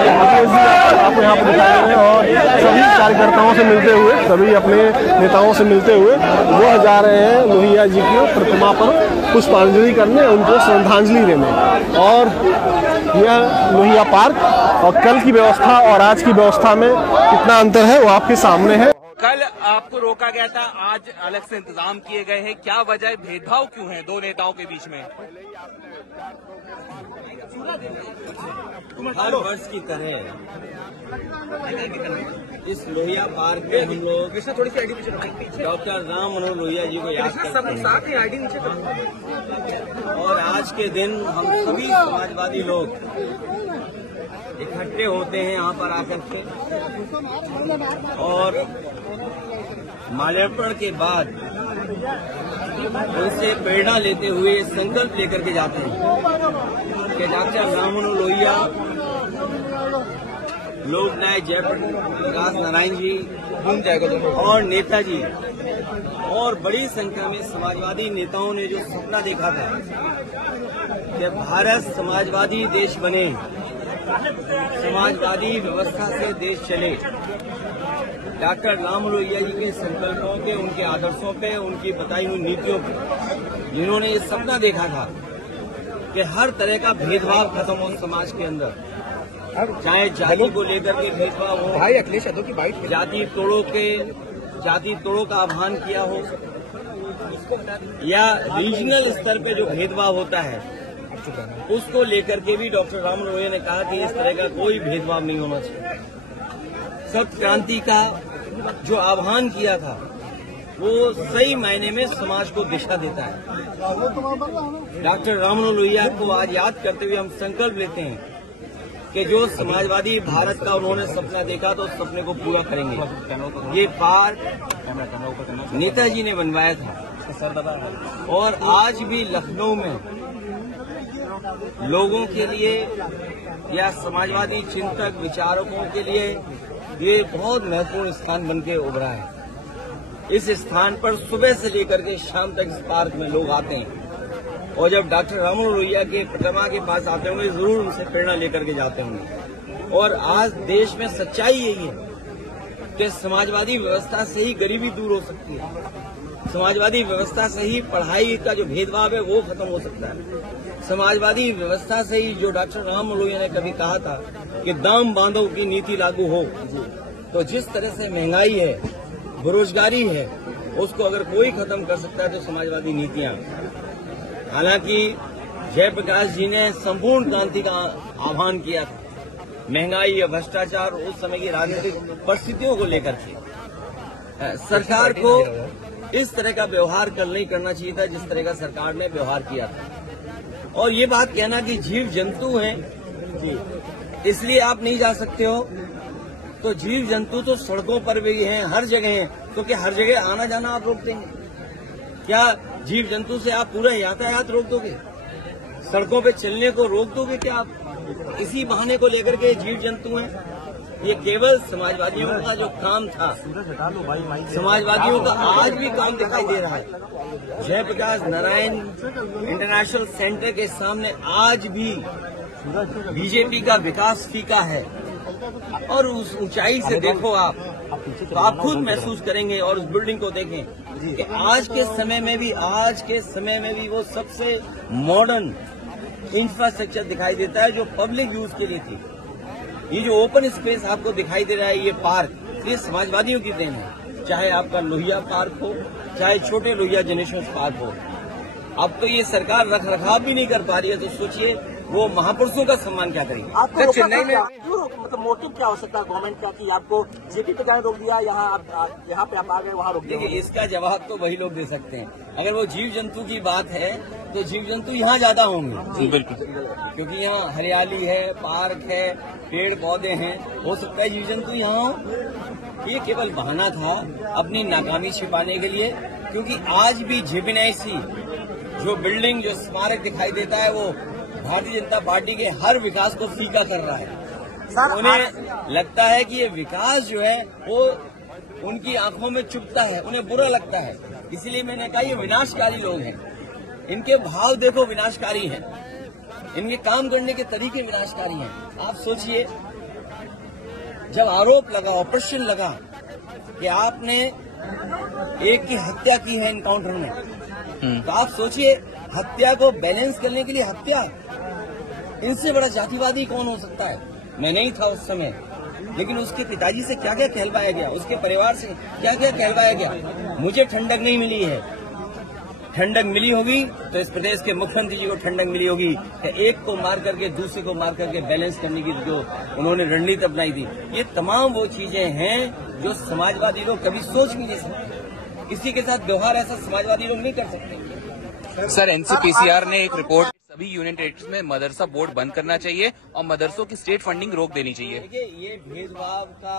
आपको यहाँ पर दिखाई दे रहे हैं और सभी कार्यकर्ताओं से मिलते हुए, सभी अपने नेताओं से मिलते हुए वो जा रहे हैं लोहिया जी की प्रतिमा पर पुष्पांजलि करने, उनको श्रद्धांजलि देने। और यह लोहिया पार्क और कल की व्यवस्था और आज की व्यवस्था में कितना अंतर है वो आपके सामने है। कल आपको रोका गया था, आज अलग से इंतजाम किए गए हैं, क्या वजह, भेदभाव क्यों है दो नेताओं के बीच में? हर वर्ष की तरह इस लोहिया पार्क में हम लोग डॉक्टर राम मनोहर लोहिया जी को याद करते हैं और आज के दिन हम सभी समाजवादी लोग इकट्ठे होते हैं यहाँ पर आकर के और माल्यार्पण के बाद उनसे प्रेरणा लेते हुए संकल्प लेकर के जाते हैं कि डॉक्टर राम मनोहर लोहिया, लोकनायक जयप्रकाश नारायण जी और नेताजी और बड़ी संख्या में समाजवादी नेताओं ने जो सपना देखा था कि भारत समाजवादी देश बने, समाजवादी व्यवस्था से देश चले, डॉक्टर राम लोहिया जी के संकल्पों पे, उनके आदर्शों पे, उनकी बताई हुई नीतियों पे, जिन्होंने ये सपना देखा था कि हर तरह का भेदभाव खत्म हो समाज के अंदर, चाहे जाति को लेकर के भेदभाव हो, जाति तोड़ों का आह्वान किया हो या रीजनल स्तर पे जो भेदभाव होता है उसको लेकर के भी डॉक्टर राम लोहिया ने कहा कि इस तरह का कोई भेदभाव नहीं होना चाहिए। सत्य क्रांति का जो आह्वान किया था वो सही मायने में समाज को दिशा देता है। डॉक्टर राम मनोहर लोहिया को आज याद करते हुए हम संकल्प लेते हैं कि जो समाजवादी भारत का उन्होंने सपना देखा तो उस सपने को पूरा करेंगे। ये पार्क नेताजी ने बनवाया था और आज भी लखनऊ में लोगों के लिए या समाजवादी चिंतक विचारकों के लिए ये बहुत महत्वपूर्ण स्थान बनके उभरा है। इस स्थान पर सुबह से लेकर के शाम तक इस पार्क में लोग आते हैं और जब डॉक्टर राम मनोहर लोहिया के प्रतिमा के पास आते होंगे जरूर उनसे प्रेरणा लेकर के जाते होंगे। और आज देश में सच्चाई यही है कि समाजवादी व्यवस्था से ही गरीबी दूर हो सकती है, समाजवादी व्यवस्था से ही पढ़ाई का जो भेदभाव है वो खत्म हो सकता है, समाजवादी व्यवस्था से ही जो डॉक्टर राम मनोहर लोहिया ने कभी कहा था कि दाम बांधो की नीति लागू हो, तो जिस तरह से महंगाई है, बेरोजगारी है, उसको अगर कोई खत्म कर सकता है तो समाजवादी नीतियां। हालांकि जयप्रकाश जी ने संपूर्ण क्रांति का आह्वान किया था, महंगाई या भ्रष्टाचार उस समय की राजनीतिक परिस्थितियों को लेकर के सरकार को इस तरह का व्यवहार कल नहीं करना चाहिए था जिस तरह का सरकार ने व्यवहार किया था। और ये बात कहना कि जीव जंतु हैं इसलिए आप नहीं जा सकते हो, तो जीव जंतु तो सड़कों पर भी हैं, हर जगह हैं, तो क्या हर जगह आना जाना आप रोक देंगे? क्या जीव जंतु से आप पूरा यातायात रोक दोगे? सड़कों पे चलने को रोक दोगे क्या आप? इसी बहाने को लेकर के जीव जंतु हैं। ये केवल समाजवादियों का जो काम था, समाजवादियों का आज भी काम दिखाई दे रहा है। जयप्रकाश नारायण इंटरनेशनल सेंटर के सामने आज भी बीजेपी का विकास फीका है और उस ऊंचाई से देखो आप तो आप खुद महसूस करेंगे और उस बिल्डिंग को देखें कि आज के समय में भी वो सबसे मॉडर्न इंफ्रास्ट्रक्चर दिखाई देता है जो पब्लिक यूज के लिए थी। ये जो ओपन स्पेस आपको दिखाई दे रहा है, ये पार्क, ये समाजवादियों की देन है। चाहे आपका लोहिया पार्क हो, चाहे छोटे लोहिया जनेश्वर पार्क हो। अब तो ये सरकार रख रखाव भी नहीं कर पा रही है, तो सोचिए वो महापुरुषों का सम्मान क्या करेंगे। आपको चेन्नई में मतलब मोटिव क्या हो सकता है गवर्नमेंट का कि आपको जेपी पे जाने रोक दिया, यहाँ पे आप आ गए वहाँ रोक दिया? देखिए, इसका जवाब तो वही लोग दे सकते हैं। अगर वो जीव जंतु की बात है तो जीव जंतु यहाँ ज्यादा होंगे, बिल्कुल, क्योंकि यहाँ हरियाली है, पार्क है, पेड़ पौधे हैं, हो सकता है जीव जंतु यहाँ हो। ये केवल बहाना था अपनी नाकामी छिपाने के लिए, क्योंकि आज भी जिबिनेसी जो बिल्डिंग, जो स्मारक दिखाई देता है, वो भारतीय जनता पार्टी के हर विकास को फीका कर रहा है। उन्हें लगता है कि ये विकास जो है वो उनकी आंखों में चुभता है, उन्हें बुरा लगता है। इसीलिए मैंने कहा ये विनाशकारी लोग हैं। इनके भाव देखो विनाशकारी हैं, इनके काम करने के तरीके विनाशकारी हैं। आप सोचिए जब आरोप लगा, ऑपरेशन लगा कि आपने एक की हत्या की है एनकाउंटर में, तो आप सोचिए हत्या को बैलेंस करने के लिए हत्या, इनसे बड़ा जातिवादी कौन हो सकता है। मैं नहीं था उस समय, लेकिन उसके पिताजी से क्या क्या कहलवाया गया, उसके परिवार से क्या क्या कहलवाया गया। मुझे ठंडक नहीं मिली है। ठंडक मिली होगी तो इस प्रदेश के मुख्यमंत्री जी को ठंडक मिली होगी कि एक को मार करके दूसरे को मार करके बैलेंस करने की जो उन्होंने रणनीति अपनाई थी। ये तमाम वो चीजें हैं जो समाजवादी लोग कभी सोच भी नहीं सकते। किसी के साथ व्यवहार ऐसा समाजवादी लोग नहीं कर सकते। सर, एनसीपीसीआर ने एक रिपोर्ट, सभी यूनियन टेरिटरीज में मदरसा बोर्ड बंद करना चाहिए और मदरसों की स्टेट फंडिंग रोक देनी चाहिए। देखिए, ये भेदभाव का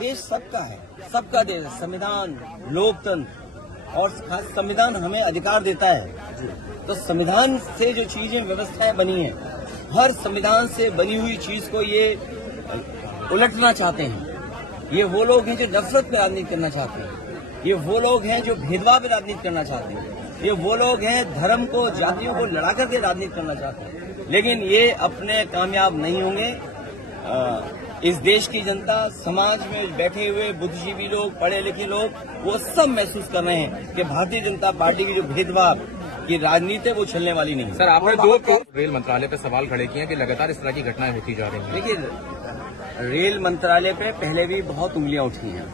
देश सबका है, सबका देश, संविधान, लोकतंत्र और खास संविधान हमें अधिकार देता है। तो संविधान से जो चीजें व्यवस्थाएं बनी है, हर संविधान से बनी हुई चीज को ये उलटना चाहते हैं। ये वो लोग हैं जो नफरत पे राजनीति करना चाहते हैं। ये वो लोग हैं जो भेदभाव पे राजनीति करना चाहते हैं। ये वो लोग हैं धर्म को, जातियों को लड़ा करके राजनीति करना चाहते हैं। लेकिन ये अपने कामयाब नहीं होंगे। इस देश की जनता, समाज में बैठे हुए बुद्धिजीवी लोग, पढ़े लिखे लोग, वो सब महसूस कर रहे हैं कि भारतीय जनता पार्टी की जो भेदभाव की राजनीति है वो चलने वाली नहीं। सर, आपने दो रेल मंत्रालय पे सवाल खड़े किए हैं कि लगातार इस तरह की घटनाएं होती जा रही हैं। देखिए, रेल मंत्रालय पे पहले भी बहुत उंगलियां उठी हैं।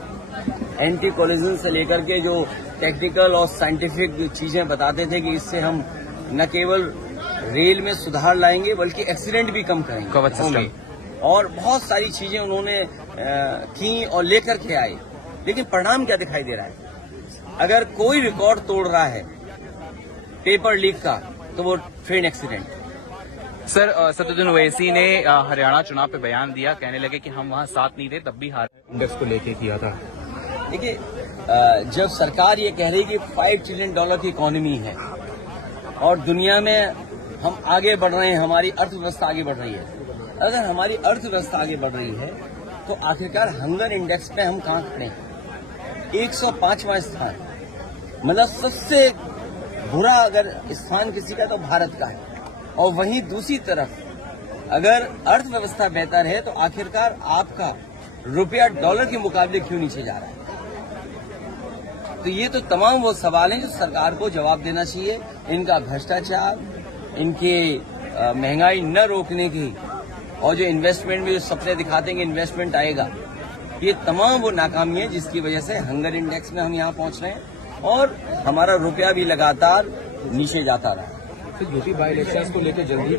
एंटी कोलिजन से लेकर के जो टेक्निकल और साइंटिफिक चीजें बताते थे कि इससे हम न केवल रेल में सुधार लाएंगे बल्कि एक्सीडेंट भी कम करेंगे, कवच सिस्टम, और बहुत सारी चीजें उन्होंने की और लेकर के आए। लेकिन परिणाम क्या दिखाई दे रहा है? अगर कोई रिकॉर्ड तोड़ रहा है पेपर लीक का तो वो train accident. Sir, Sadruddin Owaisi ने हरियाणा चुनाव पे बयान दिया, कहने लगे कि हम वहां साथ नहीं थे तब भी हार। इंडेक्स को लेके किया था। देखिए, जब सरकार ये कह रही कि $5 ट्रिलियन की इकोनॉमी है और दुनिया में हम आगे बढ़ रहे हैं, हमारी अर्थव्यवस्था आगे बढ़ रही है, अगर हमारी अर्थव्यवस्था आगे बढ़ रही है तो आखिरकार हंगर इंडेक्स पे हम कहाँ खड़े हैं? 105वां स्थान, मतलब सबसे बुरा अगर स्थान किसी का तो भारत का है। और वहीं दूसरी तरफ अगर अर्थव्यवस्था बेहतर है तो आखिरकार आपका रुपया डॉलर के मुकाबले क्यों नीचे जा रहा है? तो ये तो तमाम वो सवाल हैं जो सरकार को जवाब देना चाहिए। इनका भ्रष्टाचार, इनके महंगाई न रोकने की, और जो इन्वेस्टमेंट में जो सपने दिखाते हैं कि इन्वेस्टमेंट आएगा, ये तमाम वो नाकामी है जिसकी वजह से हंगर इंडेक्स में हम यहाँ पहुंच रहे हैं और हमारा रुपया भी लगातार नीचे जाता रहा। यूपी बाई इलेक्शन को लेकर जल्दी